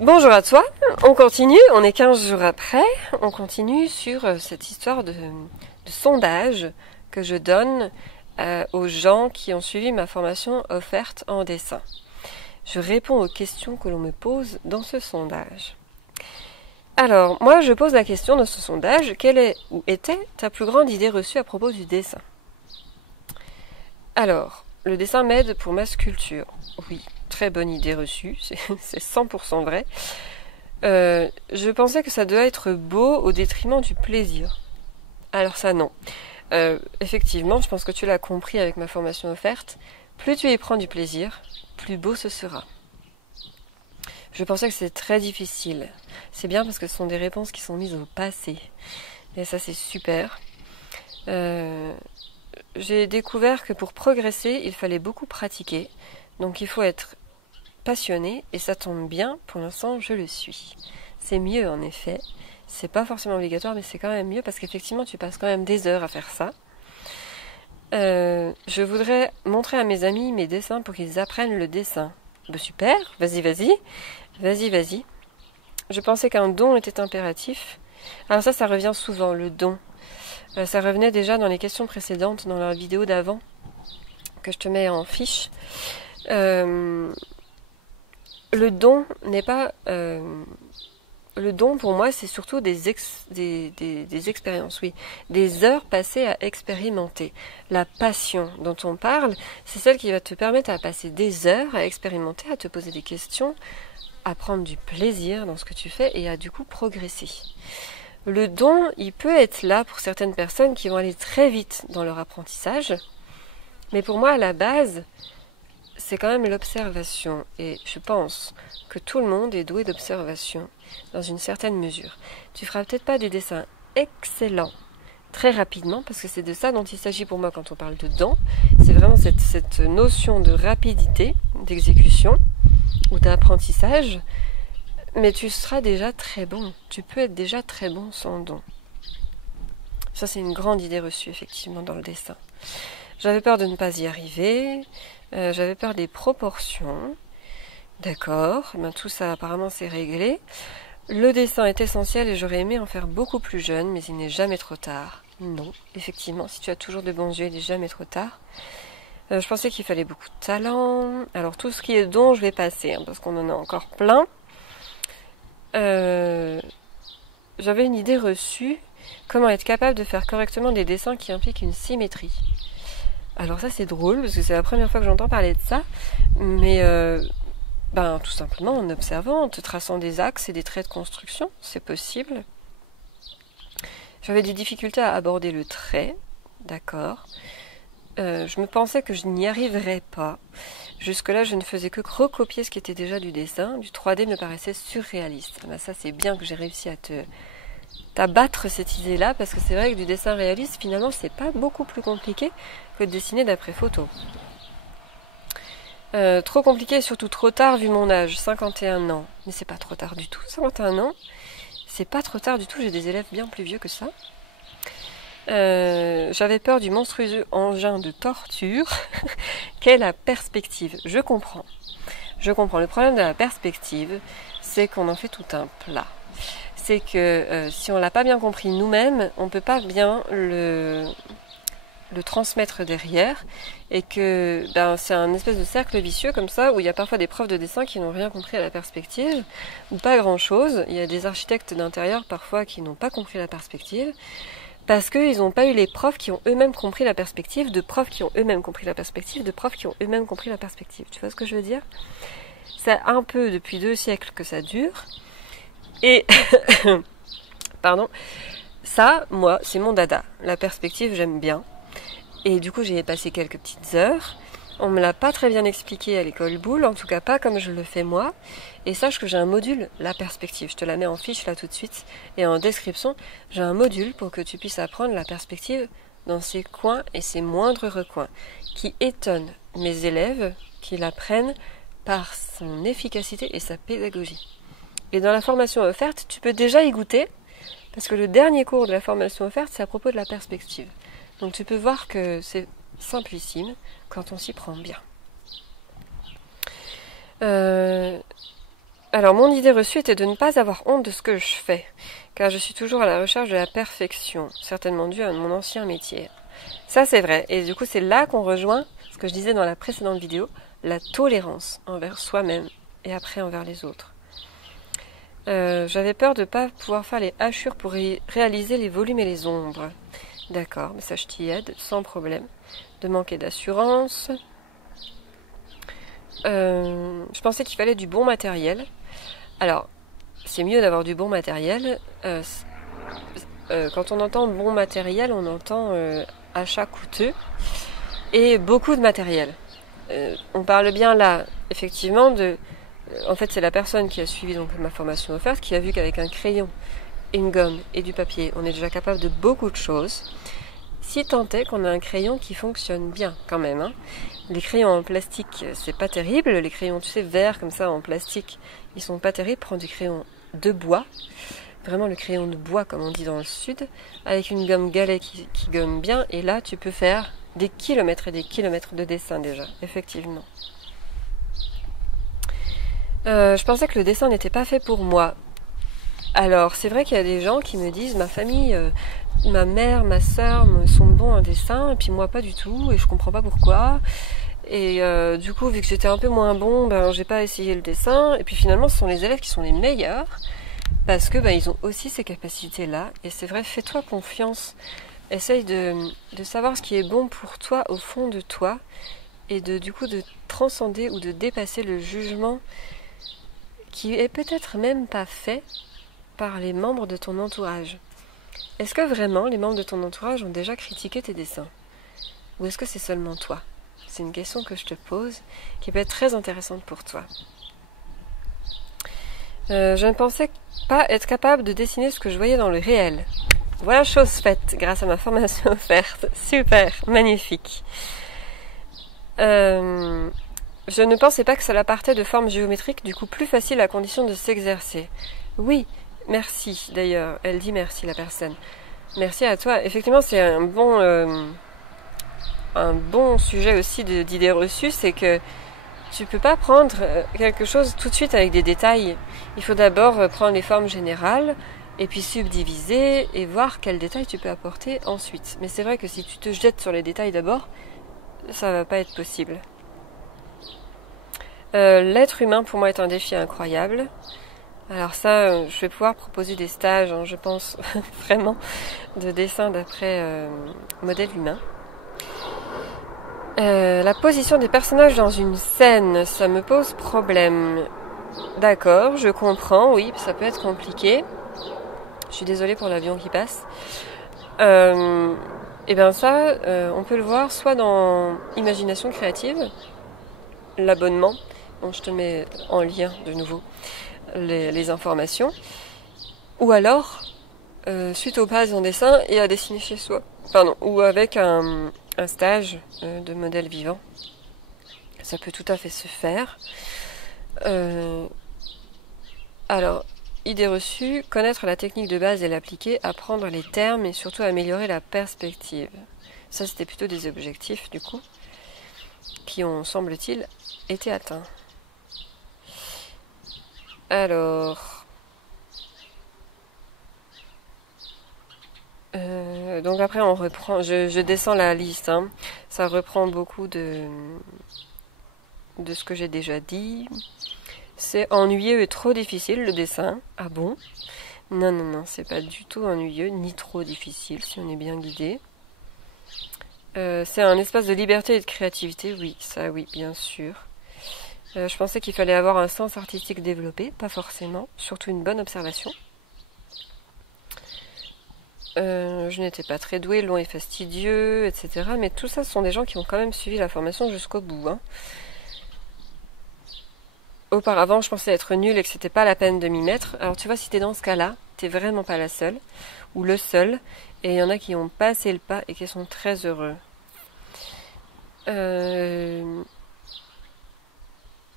Bonjour à toi, on continue, on est 15 jours après, on continue sur cette histoire de sondage que je donne aux gens qui ont suivi ma formation offerte en dessin. Je réponds aux questions que l'on me pose dans ce sondage. Alors, moi je pose la question dans ce sondage, quelle est ou était ta plus grande idée reçue à propos du dessin? Alors, le dessin m'aide pour ma sculpture. Oui, très bonne idée reçue, c'est 100% vrai. Je pensais que ça devait être beau au détriment du plaisir. Alors ça, non. Effectivement, je pense que tu l'as compris avec ma formation offerte. Plus tu y prends du plaisir, plus beau ce sera. Je pensais que c'est très difficile. C'est bien parce que ce sont des réponses qui sont mises au passé. Et ça, c'est super. J'ai découvert que pour progresser, il fallait beaucoup pratiquer. Donc il faut être passionné, et ça tombe bien, pour l'instant je le suis. C'est mieux en effet, c'est pas forcément obligatoire, mais c'est quand même mieux parce qu'effectivement tu passes quand même des heures à faire ça. Je voudrais montrer à mes amis mes dessins pour qu'ils apprennent le dessin. Bah super, vas-y. Je pensais qu'un don était impératif. Alors ça revient souvent, le don. Ça revenait déjà dans les questions précédentes, dans la vidéo d'avant, que je te mets en fiche. Le don n'est pas... le don pour moi c'est surtout des expériences, oui, des heures passées à expérimenter. La passion dont on parle, c'est celle qui va te permettre à passer des heures à expérimenter, à te poser des questions, à prendre du plaisir dans ce que tu fais et à du coup progresser. Le don, il peut être là pour certaines personnes qui vont aller très vite dans leur apprentissage, mais pour moi à la base, c'est quand même l'observation, et je pense que tout le monde est doué d'observation dans une certaine mesure. Tu feras peut-être pas des dessins excellents très rapidement, parce que c'est de ça dont il s'agit pour moi quand on parle de don. C'est vraiment cette notion de rapidité d'exécution ou d'apprentissage, mais tu seras déjà très bon. Tu peux être déjà très bon sans don. Ça, c'est une grande idée reçue, effectivement, dans le dessin. J'avais peur de ne pas y arriver. J'avais peur des proportions. D'accord, tout ça apparemment c'est réglé. Le dessin est essentiel et j'aurais aimé en faire beaucoup plus jeune, mais il n'est jamais trop tard. Non, effectivement, si tu as toujours de bons yeux, il n'est jamais trop tard. Je pensais qu'il fallait beaucoup de talent. Alors tout ce qui est don, je vais passer, parce qu'on en a encore plein. J'avais une idée reçue, comment être capable de faire correctement des dessins qui impliquent une symétrie. Alors ça c'est drôle, parce que c'est la première fois que j'entends parler de ça, mais tout simplement en observant, en te traçant des axes et des traits de construction, c'est possible. J'avais des difficultés à aborder le trait, d'accord. Je me pensais que je n'y arriverais pas. Jusque-là, je ne faisais que recopier ce qui était déjà du dessin. Du 3D me paraissait surréaliste. Ça, c'est bien que j'ai réussi à t'abattre cette idée-là, parce que c'est vrai que du dessin réaliste, finalement, c'est pas beaucoup plus compliqué que de dessiner d'après photo. Trop compliqué et surtout trop tard vu mon âge, 51 ans. Mais c'est pas trop tard du tout, 51 ans. C'est pas trop tard du tout, j'ai des élèves bien plus vieux que ça. J'avais peur du monstrueux engin de torture qu'est la perspective. Je comprends. Le problème de la perspective, c'est qu'on en fait tout un plat. C'est que si on l'a pas bien compris nous-mêmes, on peut pas bien le transmettre derrière, et que c'est un espèce de cercle vicieux comme ça, où il y a parfois des profs de dessin qui n'ont rien compris à la perspective, ou pas grand chose. Il y a des architectes d'intérieur parfois qui n'ont pas compris la perspective, parce qu'ils n'ont pas eu les profs qui ont eux-mêmes compris la perspective, de profs qui ont eux-mêmes compris la perspective, de profs qui ont eux-mêmes compris la perspective. Tu vois ce que je veux dire? C'est un peu depuis 2 siècles que ça dure, et pardon, ça, moi, c'est mon dada. La perspective, j'aime bien. Et du coup, j'y ai passé quelques petites heures. On me l'a pas très bien expliqué à l'école Boulle, en tout cas pas comme je le fais moi. Et sache que j'ai un module, la perspective. Je te la mets en fiche là tout de suite. Et en description, j'ai un module pour que tu puisses apprendre la perspective dans ses coins et ses moindres recoins, qui étonne mes élèves qui l'apprennent par son efficacité et sa pédagogie. Et dans la formation offerte, tu peux déjà y goûter, parce que le dernier cours de la formation offerte, c'est à propos de la perspective. Donc tu peux voir que c'est simplissime quand on s'y prend bien. Alors, mon idée reçue était de ne pas avoir honte de ce que je fais, car je suis toujours à la recherche de la perfection, certainement due à mon ancien métier. Ça, c'est vrai. Et du coup, c'est là qu'on rejoint ce que je disais dans la précédente vidéo, la tolérance envers soi-même et après envers les autres. J'avais peur de ne pas pouvoir faire les hachures pour réaliser les volumes et les ombres. D'accord, mais ça je t'y aide, sans problème. De manquer d'assurance. Je pensais qu'il fallait du bon matériel. Alors, c'est mieux d'avoir du bon matériel. Quand on entend bon matériel, on entend achat coûteux et beaucoup de matériel. On parle bien là, effectivement, de... En fait, c'est la personne qui a suivi donc ma formation offerte qui a vu qu'avec un crayon, une gomme et du papier, on est déjà capable de beaucoup de choses. Si tant est qu'on a un crayon qui fonctionne bien quand même. Hein. Les crayons en plastique, c'est pas terrible. Les crayons, tu sais, verts comme ça en plastique, ils sont pas terribles. Prends du crayon de bois, vraiment le crayon de bois comme on dit dans le sud, avec une gomme galet qui gomme bien. Et là, tu peux faire des kilomètres et des kilomètres de dessin déjà, effectivement. Je pensais que le dessin n'était pas fait pour moi. Alors, c'est vrai qu'il y a des gens qui me disent, ma famille, ma mère, ma sœur sont bons en dessin, et puis moi pas du tout, et je comprends pas pourquoi. Et du coup, vu que j'étais un peu moins bon, ben j'ai pas essayé le dessin. Et puis finalement, ce sont les élèves qui sont les meilleurs, parce que ils ont aussi ces capacités-là. Et c'est vrai, fais-toi confiance. Essaye de savoir ce qui est bon pour toi au fond de toi, et du coup de transcender ou de dépasser le jugement qui est peut-être même pas fait par les membres de ton entourage. Est-ce que vraiment les membres de ton entourage ont déjà critiqué tes dessins? Ou est-ce que c'est seulement toi? C'est une question que je te pose, qui peut être très intéressante pour toi. Je ne pensais pas être capable de dessiner ce que je voyais dans le réel. Voilà chose faite grâce à ma formation offerte. Super, magnifique. Je ne pensais pas que cela partait de formes géométriques, du coup plus facile à condition de s'exercer. Oui, merci d'ailleurs, elle dit merci la personne. Merci à toi. Effectivement, c'est un bon sujet aussi d'idées reçues, c'est que tu peux pas prendre quelque chose tout de suite avec des détails. Il faut d'abord prendre les formes générales et puis subdiviser et voir quels détails tu peux apporter ensuite. Mais c'est vrai que si tu te jettes sur les détails d'abord, ça va pas être possible. L'être humain pour moi est un défi incroyable. Alors ça, je vais pouvoir proposer des stages, hein, je pense vraiment, de dessin d'après modèle humain. La position des personnages dans une scène, ça me pose problème. D'accord, je comprends, oui, ça peut être compliqué. Je suis désolée pour l'avion qui passe. Et bien ça, on peut le voir soit dans Imagination créative, l'abonnement. Bon, je te mets en lien de nouveau les informations. Ou alors, suite aux bases en dessin et à dessiner chez soi. Pardon, ou avec un stage de modèle vivant. Ça peut tout à fait se faire. Alors, idée reçue, connaître la technique de base et l'appliquer, apprendre les termes et surtout améliorer la perspective. Ça, c'était plutôt des objectifs, du coup, qui ont, semble-t-il, été atteints. Alors... donc après, on reprend... Je descends la liste, hein. Ça reprend beaucoup de ce que j'ai déjà dit. C'est ennuyeux et trop difficile, le dessin. Ah bon? Non, non, non, c'est pas du tout ennuyeux, ni trop difficile, si on est bien guidé. C'est un espace de liberté et de créativité, oui, ça oui, bien sûr. Je pensais qu'il fallait avoir un sens artistique développé, pas forcément, surtout une bonne observation. Je n'étais pas très douée, long et fastidieux, etc. Mais tout ça, ce sont des gens qui ont quand même suivi la formation jusqu'au bout. Hein. Auparavant, je pensais être nulle et que c'était pas la peine de m'y mettre. Alors tu vois, si t'es dans ce cas-là, t'es vraiment pas la seule, ou le seul, et il y en a qui ont passé le pas et qui sont très heureux.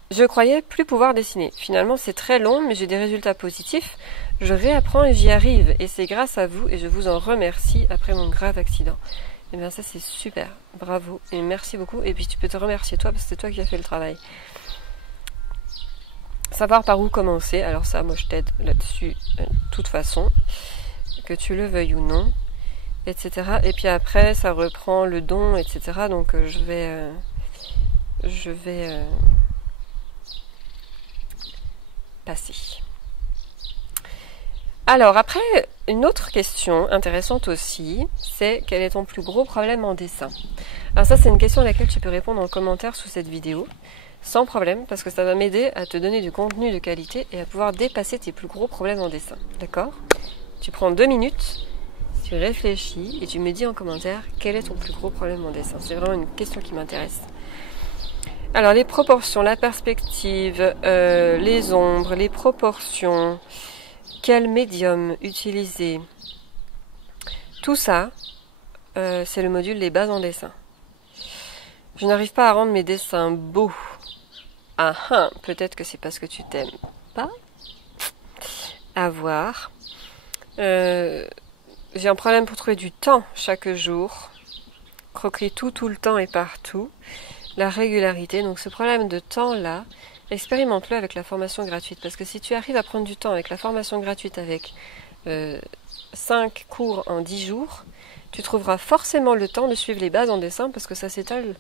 Je croyais plus pouvoir dessiner. Finalement, c'est très long, mais j'ai des résultats positifs. Je réapprends et j'y arrive. Et c'est grâce à vous, et je vous en remercie après mon grave accident. Et bien ça, c'est super. Bravo. Et merci beaucoup. Et puis tu peux te remercier toi, parce que c'est toi qui as fait le travail. Savoir par où commencer, alors ça, moi je t'aide là-dessus de toute façon, que tu le veuilles ou non, etc. Et puis après, ça reprend le don, etc. Donc je vais passer. Alors après, une autre question intéressante aussi, c'est quel est ton plus gros problème en dessin? Alors ça, c'est une question à laquelle tu peux répondre en commentaire sous cette vidéo, sans problème, parce que ça va m'aider à te donner du contenu de qualité et à pouvoir dépasser tes plus gros problèmes en dessin. D'accord? Tu prends 2 minutes, tu réfléchis et tu me dis en commentaire quel est ton plus gros problème en dessin. C'est vraiment une question qui m'intéresse. Alors les proportions, la perspective, les ombres, les proportions, quel médium utiliser, tout ça, c'est le module des bases en dessin. Je n'arrive pas à rendre mes dessins beaux. Peut-être que c'est parce que tu t'aimes pas. À voir. J'ai un problème pour trouver du temps chaque jour. Croquer tout le temps et partout. La régularité. Donc ce problème de temps-là, expérimente-le avec la formation gratuite. Parce que si tu arrives à prendre du temps avec la formation gratuite avec 5 cours en 10 jours, tu trouveras forcément le temps de suivre les bases en dessin parce que ça s'étale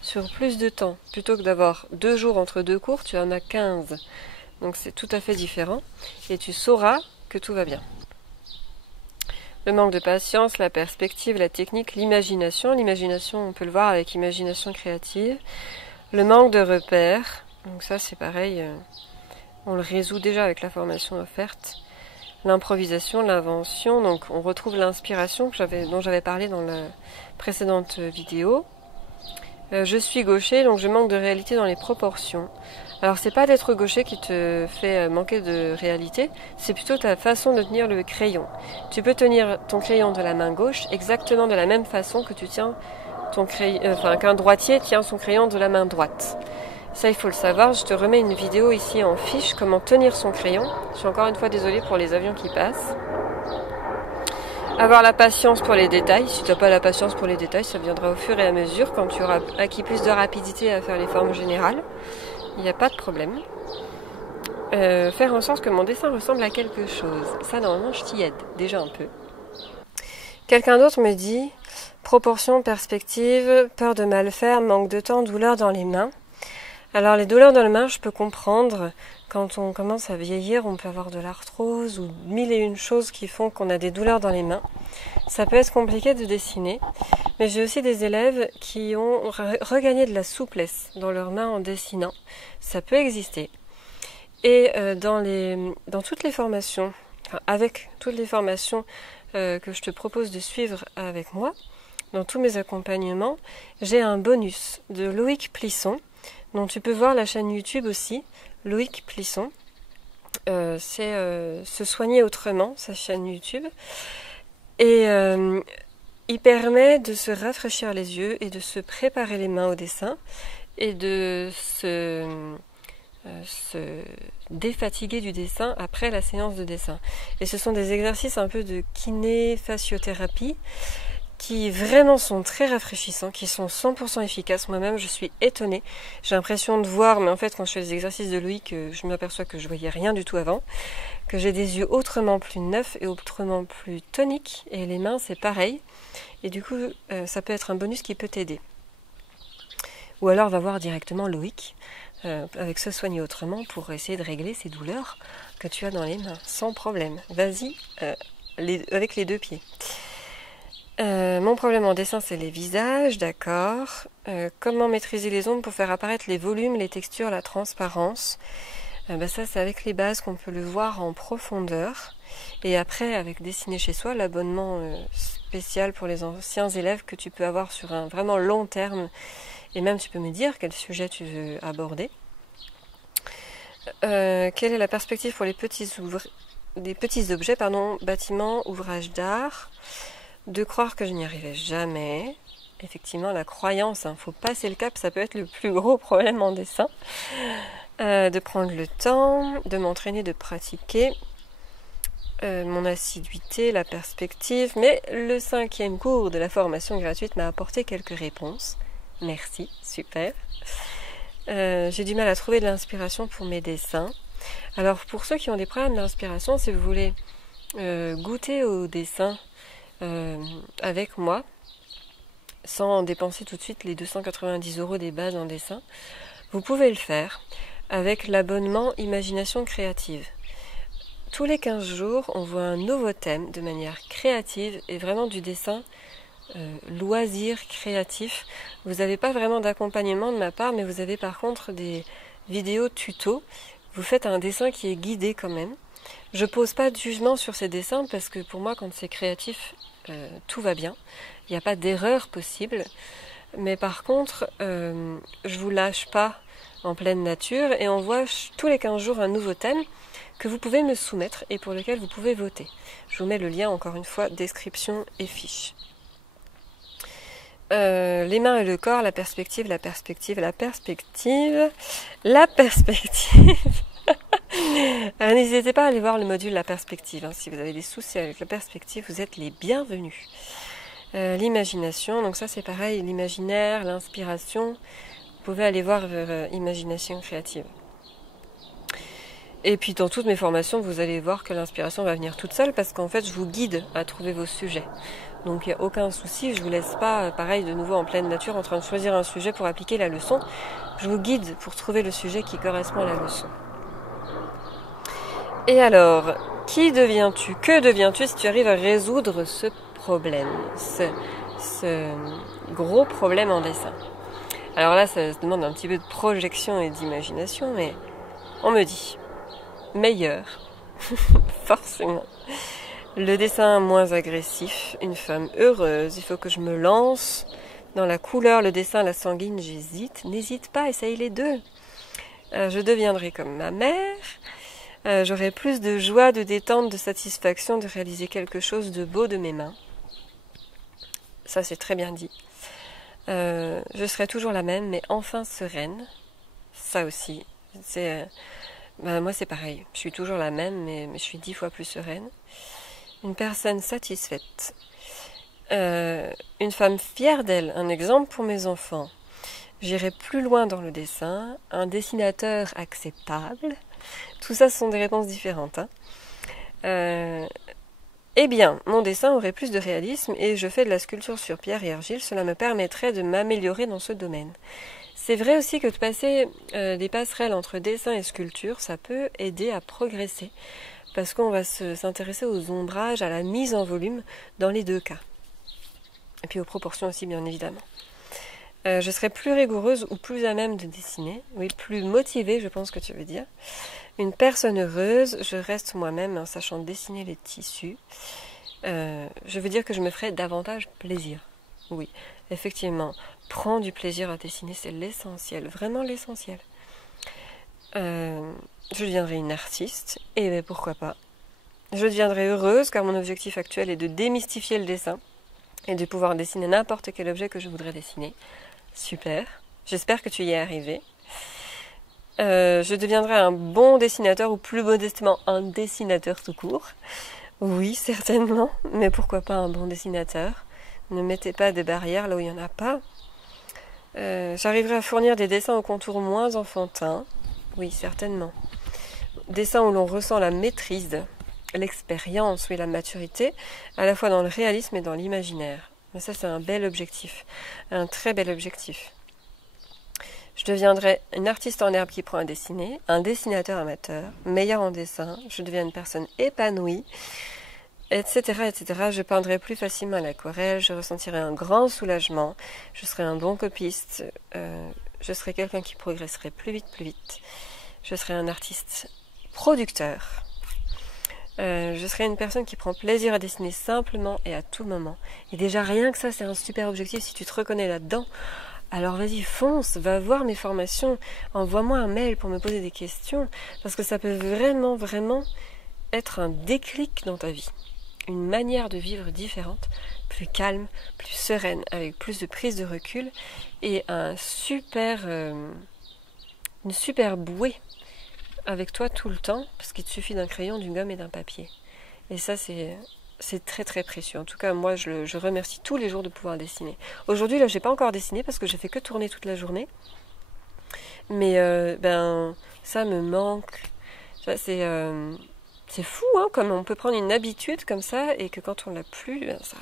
sur plus de temps. Plutôt que d'avoir 2 jours entre 2 cours, tu en as 15. Donc c'est tout à fait différent et tu sauras que tout va bien. Le manque de patience, la perspective, la technique, l'imagination. L'imagination, on peut le voir avec imagination créative. Le manque de repères. Donc ça c'est pareil, on le résout déjà avec la formation offerte. L'improvisation, l'invention, donc on retrouve l'inspiration dont j'avais parlé dans la précédente vidéo. Je suis gaucher, donc je manque de réalité dans les proportions. Alors c'est pas d'être gaucher qui te fait manquer de réalité, c'est plutôt ta façon de tenir le crayon. Tu peux tenir ton crayon de la main gauche exactement de la même façon que tu tiens ton crayon, qu'un droitier tient son crayon de la main droite. Ça, il faut le savoir. Je te remets une vidéo ici en fiche, comment tenir son crayon. Je suis encore une fois désolée pour les avions qui passent. Avoir la patience pour les détails. Si tu n'as pas la patience pour les détails, ça viendra au fur et à mesure quand tu auras acquis plus de rapidité à faire les formes générales. Il n'y a pas de problème. Faire en sorte que mon dessin ressemble à quelque chose. Ça, normalement, je t'y aide déjà un peu. Quelqu'un d'autre me dit proportion, perspective, peur de mal faire, manque de temps, douleur dans les mains. Alors les douleurs dans les mains, je peux comprendre. Quand on commence à vieillir, on peut avoir de l'arthrose ou 1001 choses qui font qu'on a des douleurs dans les mains. Ça peut être compliqué de dessiner, mais j'ai aussi des élèves qui ont regagné de la souplesse dans leurs mains en dessinant. Ça peut exister. Et dans toutes les formations, avec toutes les formations que je te propose de suivre avec moi, dans tous mes accompagnements, j'ai un bonus de Loïc Plisson, dont tu peux voir la chaîne YouTube aussi, Loïc Plisson. C'est Se soigner autrement, sa chaîne YouTube. Et il permet de se rafraîchir les yeux et de se préparer les mains au dessin et de se défatiguer du dessin après la séance de dessin. Et ce sont des exercices un peu de kiné-fasciothérapie qui vraiment sont très rafraîchissants, qui sont 100% efficaces. Moi-même, je suis étonnée. J'ai l'impression de voir, mais en fait, quand je fais les exercices de Loïc, je m'aperçois que je voyais rien du tout avant, que j'ai des yeux autrement plus neufs et autrement plus toniques, et les mains, c'est pareil. Et du coup, ça peut être un bonus qui peut t'aider. Ou alors, va voir directement Loïc, avec Se soigner autrement, pour essayer de régler ces douleurs que tu as dans les mains, sans problème. Vas-y, avec les 2 pieds. Mon problème en dessin, c'est les visages, d'accord. Comment maîtriser les ombres pour faire apparaître les volumes, les textures, la transparence. Ça, c'est avec les bases qu'on peut le voir en profondeur. Et après, avec Dessiner chez soi, l'abonnement spécial pour les anciens élèves que tu peux avoir sur un vraiment long terme. Et même, tu peux me dire quel sujet tu veux aborder. Quelle est la perspective pour les petits objets, bâtiments, ouvrages d'art. De croire que je n'y arrivais jamais. Effectivement, la croyance, faut passer le cap, ça peut être le plus gros problème en dessin. De prendre le temps, de m'entraîner, de pratiquer. Mon assiduité, la perspective. Mais le 5e cours de la formation gratuite m'a apporté quelques réponses. Merci, super. J'ai du mal à trouver de l'inspiration pour mes dessins. Alors pour ceux qui ont des problèmes d'inspiration, si vous voulez goûter au dessin avec moi, sans dépenser tout de suite les 290 € des bases en dessin, vous pouvez le faire avec l'abonnement Imagination Créative. Tous les 15 jours, on voit un nouveau thème de manière créative et vraiment du dessin loisir créatif. Vous n'avez pas vraiment d'accompagnement de ma part, mais vous avez par contre des vidéos tuto. Vous faites un dessin qui est guidé quand même. Je pose pas de jugement sur ces dessins parce que pour moi, quand c'est créatif, tout va bien. Il n'y a pas d'erreur possible. Mais par contre, je vous lâche pas en pleine nature et on voit tous les 15 jours un nouveau thème que vous pouvez me soumettre et pour lequel vous pouvez voter. Je vous mets le lien encore une fois, description et fiche. Les mains et le corps, la perspective, la perspective, la perspective, la perspective. Alors n'hésitez pas à aller voir le module la perspective. Si vous avez des soucis avec la perspective, vous êtes les bienvenus. L'imagination, donc ça c'est pareil, l'imaginaire, l'inspiration. Vous pouvez aller voir imagination créative. Et puis dans toutes mes formations, vous allez voir que l'inspiration va venir toute seule parce qu'en fait, je vous guide à trouver vos sujets. Donc il n'y a aucun souci, je vous laisse pas, pareil, de nouveau en pleine nature, en train de choisir un sujet pour appliquer la leçon. Je vous guide pour trouver le sujet qui correspond à la leçon. Et alors, qui deviens-tu? Que deviens-tu si tu arrives à résoudre ce problème, ce gros problème en dessin? Alors là, ça se demande un petit peu de projection et d'imagination, mais on me dit meilleur, forcément. Le dessin moins agressif, une femme heureuse, il faut que je me lance dans la couleur, le dessin, la sanguine, j'hésite. N'hésite pas, essaye les deux. Je deviendrai comme ma mère, j'aurai plus de joie, de détente, de satisfaction de réaliser quelque chose de beau de mes mains. Ça, c'est très bien dit. Je serai toujours la même, mais enfin sereine. Ça aussi, c'est... moi, c'est pareil. Je suis toujours la même, mais je suis 10 fois plus sereine. Une personne satisfaite. Une femme fière d'elle. Un exemple pour mes enfants. J'irai plus loin dans le dessin. Un dessinateur acceptable. Tout ça, ce sont des réponses différentes. Eh bien, mon dessin aurait plus de réalisme et je fais de la sculpture sur pierre et argile. Cela me permettrait de m'améliorer dans ce domaine. C'est vrai aussi que de passer des passerelles entre dessin et sculpture, ça peut aider à progresser. Parce qu'on va s'intéresser aux ombrages, à la mise en volume dans les deux cas. Et puis aux proportions aussi, bien évidemment. Je serai plus rigoureuse ou plus à même de dessiner. Oui, plus motivée, je pense que tu veux dire. Une personne heureuse, je reste moi-même en sachant dessiner les tissus. Je veux dire que je me ferai davantage plaisir. Oui, effectivement, prends du plaisir à dessiner, c'est l'essentiel, vraiment l'essentiel. Je deviendrai une artiste, et bien pourquoi pas. Je deviendrai heureuse car mon objectif actuel est de démystifier le dessin et de pouvoir dessiner n'importe quel objet que je voudrais dessiner. Super, j'espère que tu y es arrivé. Je deviendrai un bon dessinateur ou plus modestement un dessinateur tout court. Oui, certainement, mais pourquoi pas un bon dessinateur? Ne mettez pas de barrières là où il n'y en a pas. J'arriverai à fournir des dessins au contour moins enfantins. Oui, certainement. Dessins où l'on ressent la maîtrise, l'expérience, oui, la maturité, à la fois dans le réalisme et dans l'imaginaire. Mais ça, c'est un bel objectif, un très bel objectif. Je deviendrai une artiste en herbe qui prend à dessiner, un dessinateur amateur, meilleur en dessin, je deviens une personne épanouie, etc., etc. Je peindrai plus facilement à l'aquarelle, je ressentirai un grand soulagement, je serai un bon copiste, je serai quelqu'un qui progresserait plus vite, je serai un artiste producteur, je serai une personne qui prend plaisir à dessiner simplement et à tout moment. Et déjà rien que ça, c'est un super objectif si tu te reconnais là-dedans. Alors vas-y, fonce, va voir mes formations, envoie-moi un mail pour me poser des questions, parce que ça peut vraiment, vraiment être un déclic dans ta vie. Une manière de vivre différente, plus calme, plus sereine, avec plus de prise de recul, et une super bouée avec toi tout le temps, parce qu'il te suffit d'un crayon, d'une gomme et d'un papier. Et ça, c'est très très précieux. En tout cas, moi, je remercie tous les jours de pouvoir dessiner. Aujourd'hui, là, j'ai pas encore dessiné parce que j'ai fait que tourner toute la journée. Mais ça me manque C'est fou, hein, comme on peut prendre une habitude comme ça, et que quand on l'a plus, ça...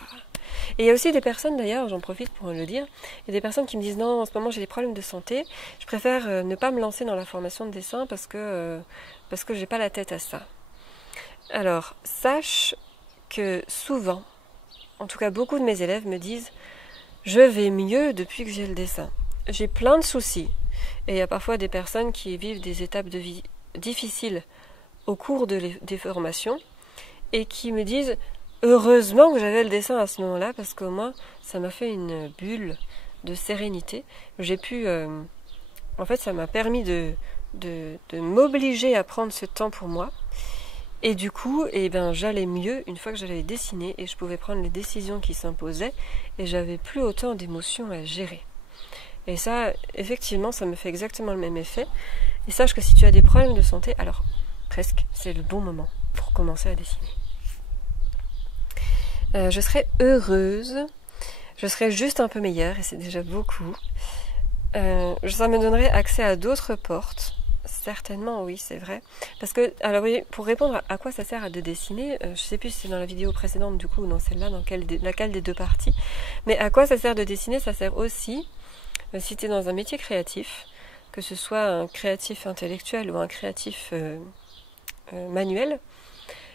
Et il y a aussi des personnes, d'ailleurs, j'en profite pour le dire, il y a des personnes qui me disent non, en ce moment j'ai des problèmes de santé, je préfère ne pas me lancer dans la formation de dessin parce que j'ai pas la tête à ça. Alors, sache que souvent, en tout cas beaucoup de mes élèves me disent je vais mieux depuis que j'ai le dessin. J'ai plein de soucis. Et il y a parfois des personnes qui vivent des étapes de vie difficiles au cours des formations et qui me disent heureusement que j'avais le dessin à ce moment-là parce qu'au moins ça m'a fait une bulle de sérénité. J'ai pu... en fait, ça m'a permis de m'obliger à prendre ce temps pour moi. Et du coup, j'allais mieux une fois que j'avais dessiné et je pouvais prendre les décisions qui s'imposaient et j'avais plus autant d'émotions à gérer. Et ça, effectivement, ça me fait exactement le même effet. Et sache que si tu as des problèmes de santé, alors presque, c'est le bon moment pour commencer à dessiner. Je serais heureuse, je serais juste un peu meilleure et c'est déjà beaucoup. Ça me donnerait accès à d'autres portes. Certainement, oui, c'est vrai. Parce que, alors oui, pour répondre à quoi ça sert de dessiner, je ne sais plus si c'est dans la vidéo précédente du coup ou dans celle-là, dans laquelle des deux parties, mais à quoi ça sert de dessiner? Ça sert aussi, si tu es dans un métier créatif, que ce soit un créatif intellectuel ou un créatif manuel,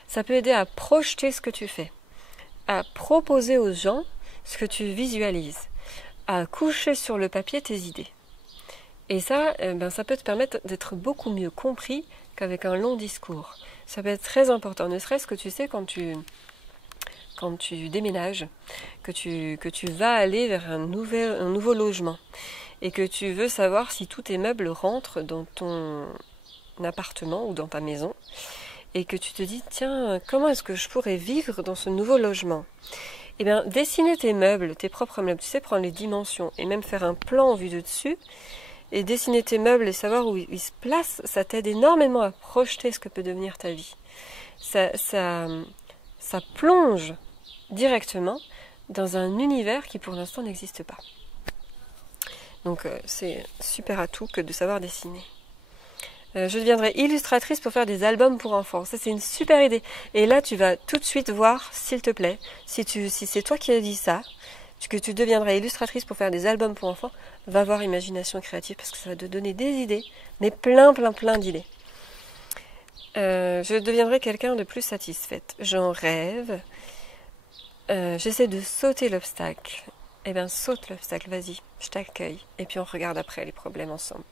ça peut aider à projeter ce que tu fais, à proposer aux gens ce que tu visualises, à coucher sur le papier tes idées. Et ça, ça peut te permettre d'être beaucoup mieux compris qu'avec un long discours. Ça peut être très important, ne serait-ce que tu sais quand tu déménages, que tu vas aller vers un nouveau logement et que tu veux savoir si tous tes meubles rentrent dans ton appartement ou dans ta maison et que tu te dis tiens, comment est-ce que je pourrais vivre dans ce nouveau logement? Eh bien, dessiner tes meubles, tes propres meubles, tu sais, prendre les dimensions et même faire un plan vu de dessus et dessiner tes meubles et savoir où ils se placent, ça t'aide énormément à projeter ce que peut devenir ta vie. Ça plonge directement dans un univers qui pour l'instant n'existe pas. Donc c'est super atout que de savoir dessiner. Je deviendrai illustratrice pour faire des albums pour enfants. Ça c'est une super idée. Et là tu vas tout de suite voir, s'il te plaît, si c'est toi qui as dit ça, que tu deviendrais illustratrice pour faire des albums pour enfants, va voir Imagination Créative parce que ça va te donner des idées, mais plein d'idées. Je deviendrai quelqu'un de plus satisfaite. J'en rêve. J'essaie de sauter l'obstacle. Eh bien, saute l'obstacle, vas-y, je t'accueille. Et puis on regarde après les problèmes ensemble.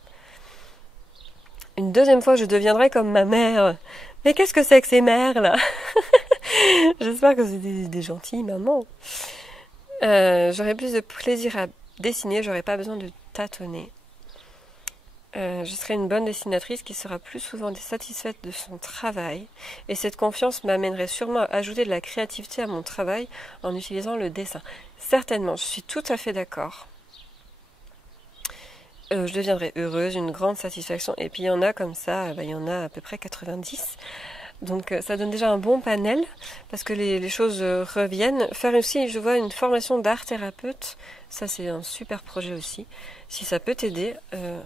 Une deuxième fois, je deviendrai comme ma mère. Mais qu'est-ce que c'est que ces mères-là? J'espère que c'est des gentilles mamans. J'aurais plus de plaisir à dessiner, j'aurais pas besoin de tâtonner. Je serai une bonne dessinatrice qui sera plus souvent satisfaite de son travail et cette confiance m'amènerait sûrement à ajouter de la créativité à mon travail en utilisant le dessin. Certainement, je suis tout à fait d'accord. Je deviendrai heureuse, une grande satisfaction et puis il y en a comme ça, il y en a à peu près 90. Donc ça donne déjà un bon panel parce que les choses reviennent. Faire aussi, je vois, une formation d'art thérapeute, ça c'est un super projet aussi. Si ça peut t'aider,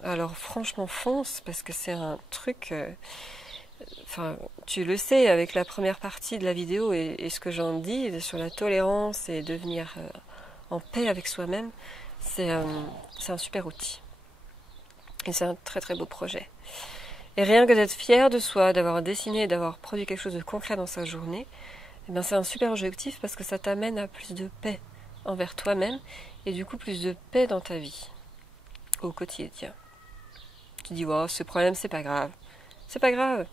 alors franchement fonce parce que c'est un truc... tu le sais avec la première partie de la vidéo et ce que j'en dis sur la tolérance et devenir en paix avec soi-même, c'est un super outil. Et c'est un très très beau projet. Et rien que d'être fier de soi, d'avoir dessiné et d'avoir produit quelque chose de concret dans sa journée, c'est un super objectif parce que ça t'amène à plus de paix envers toi-même et du coup plus de paix dans ta vie, au quotidien. Tu dis, wow, ce problème c'est pas grave. C'est pas grave.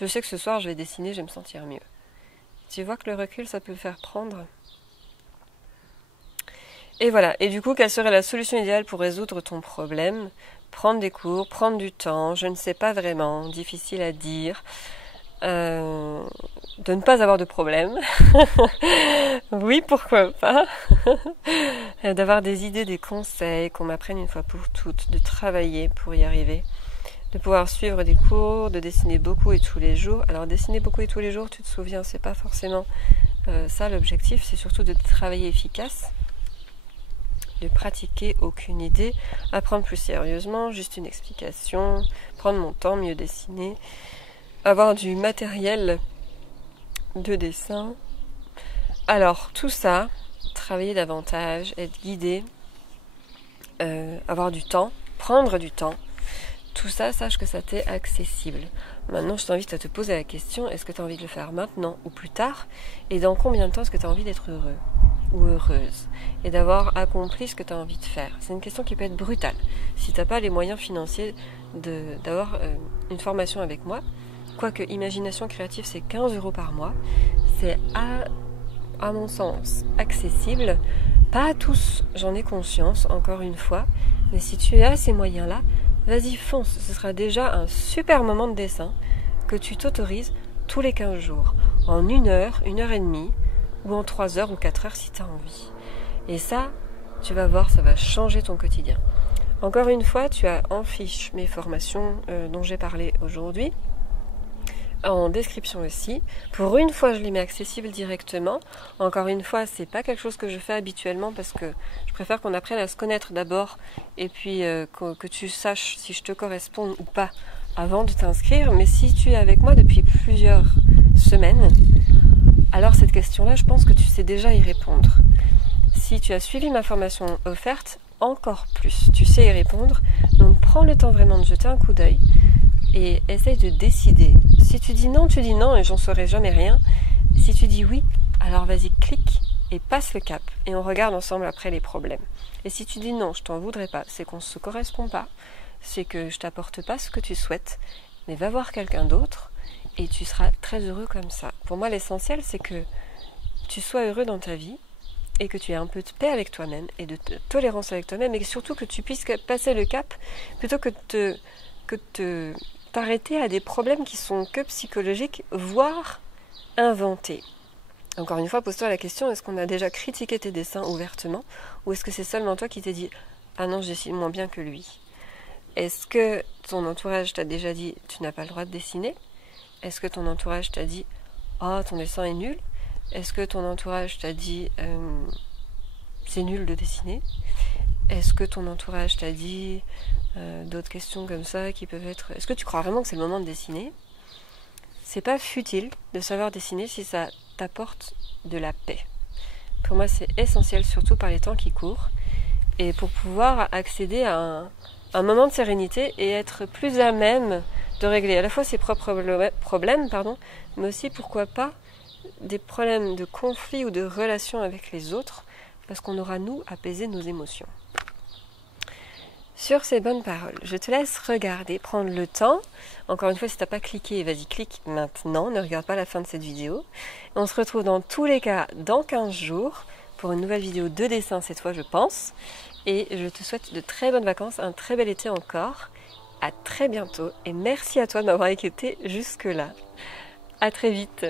Je sais que ce soir je vais dessiner, je vais me sentir mieux. Tu vois que le recul ça peut faire prendre. Et voilà. Et du coup, quelle serait la solution idéale pour résoudre ton problème ? Prendre des cours, prendre du temps, je ne sais pas vraiment, difficile à dire. De ne pas avoir de problème. Oui, pourquoi pas. D'avoir des idées, des conseils, qu'on m'apprenne une fois pour toutes, de travailler pour y arriver. De pouvoir suivre des cours, de dessiner beaucoup et tous les jours. Alors dessiner beaucoup et tous les jours, tu te souviens, c'est pas forcément ça l'objectif, c'est surtout de travailler efficace. De pratiquer aucune idée, apprendre plus sérieusement, juste une explication, prendre mon temps, mieux dessiner. avoir du matériel de dessin. Alors tout ça, travailler davantage, être guidé, avoir du temps, prendre du temps, tout ça, sache que ça t'est accessible. Maintenant, je t'invite à te poser la question, est-ce que tu as envie de le faire maintenant ou plus tard? Et dans combien de temps est-ce que tu as envie d'être heureux ou heureuse? Et d'avoir accompli ce que tu as envie de faire. C'est une question qui peut être brutale. Si tu n'as pas les moyens financiers d'avoir une formation avec moi, quoique Imagination Créative, c'est 15 € par mois, c'est à mon sens accessible. Pas à tous, j'en ai conscience, encore une fois, mais si tu as ces moyens-là, vas-y, fonce, ce sera déjà un super moment de dessin que tu t'autorises tous les 15 jours, en 1 heure, 1 heure et demie, ou en 3 heures ou 4 heures si tu as envie. Et ça, tu vas voir, ça va changer ton quotidien. Encore une fois, tu as en fiche mes formations dont j'ai parlé aujourd'hui, en description aussi. Pour une fois, je les mets accessibles directement. Encore une fois, c'est pas quelque chose que je fais habituellement parce que je préfère qu'on apprenne à se connaître d'abord et puis que tu saches si je te corresponds ou pas avant de t'inscrire. Mais si tu es avec moi depuis plusieurs semaines, alors cette question-là, je pense que tu sais déjà y répondre. Si tu as suivi ma formation offerte, encore plus, tu sais y répondre. Donc prends le temps vraiment de jeter un coup d'œil et essaye de décider. Si tu dis non et j'en saurai jamais rien. Si tu dis oui, alors vas-y, clique et passe le cap. Et on regarde ensemble après les problèmes. Et si tu dis non, je t'en voudrais pas, c'est qu'on ne se correspond pas, c'est que je t'apporte pas ce que tu souhaites, mais va voir quelqu'un d'autre et tu seras très heureux comme ça. Pour moi, l'essentiel, c'est que tu sois heureux dans ta vie et que tu aies un peu de paix avec toi-même et de tolérance avec toi-même et surtout que tu puisses passer le cap plutôt que de t'arrêter à des problèmes qui sont que psychologiques, voire inventés. Encore une fois, pose-toi la question, est-ce qu'on a déjà critiqué tes dessins ouvertement ou est-ce que c'est seulement toi qui t'es dit « Ah non, je dessine moins bien que lui ». Est-ce que ton entourage t'a déjà dit « Tu n'as pas le droit de dessiner » Est-ce que ton entourage t'a dit « Oh, ton dessin est nul » Est-ce que ton entourage t'a dit « C'est nul de dessiner » Est-ce que ton entourage t'a dit d'autres questions comme ça qui peuvent être... Est-ce que tu crois vraiment que c'est le moment de dessiner? C'est pas futile de savoir dessiner si ça t'apporte de la paix. Pour moi, c'est essentiel, surtout par les temps qui courent, et pour pouvoir accéder à un moment de sérénité et être plus à même de régler à la fois ses propres problèmes, mais aussi, pourquoi pas, des problèmes de conflit ou de relation avec les autres, parce qu'on aura, nous, apaisé nos émotions. Sur ces bonnes paroles, je te laisse regarder, prendre le temps. Encore une fois, si tu n'as pas cliqué, vas-y, clique maintenant, ne regarde pas la fin de cette vidéo. On se retrouve dans tous les cas dans 15 jours pour une nouvelle vidéo de dessin cette fois, je pense. Et je te souhaite de très bonnes vacances, un très bel été encore. À très bientôt et merci à toi de m'avoir écouté jusque-là. À très vite.